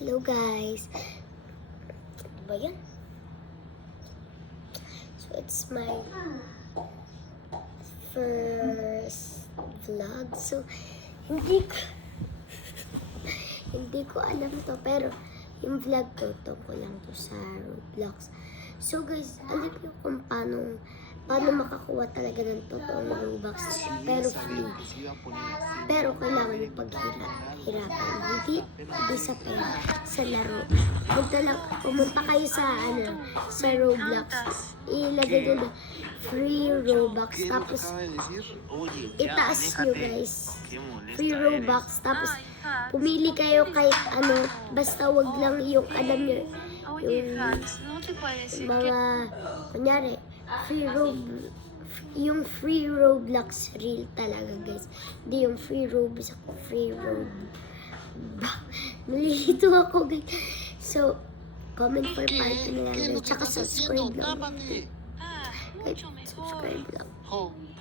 Hello guys. Ano ba yan? So it's my first vlog. So hindi ko alam to, pero yung vlog to tungkol lang to sa Roblox. So guys, alam niyo kung paano makakuha talaga ng totoong Robux, pero free. Pero kailangan yung paghirapan. Hindi sa pera, sa laro. Pumunta kayo sa Roblox. Ilagay doon free Robux. Tapos, itaas nyo guys. Free Robux. Tapos, pumili kayo kahit basta wag lang yung alam nyo. Yung mga, kunyari, yung free Roblox real talaga guys. Hindi yung free Robux ako. Nalilito ako guys. So, comment for part na lang. Tsaka subscribe lang. Subscribe lang.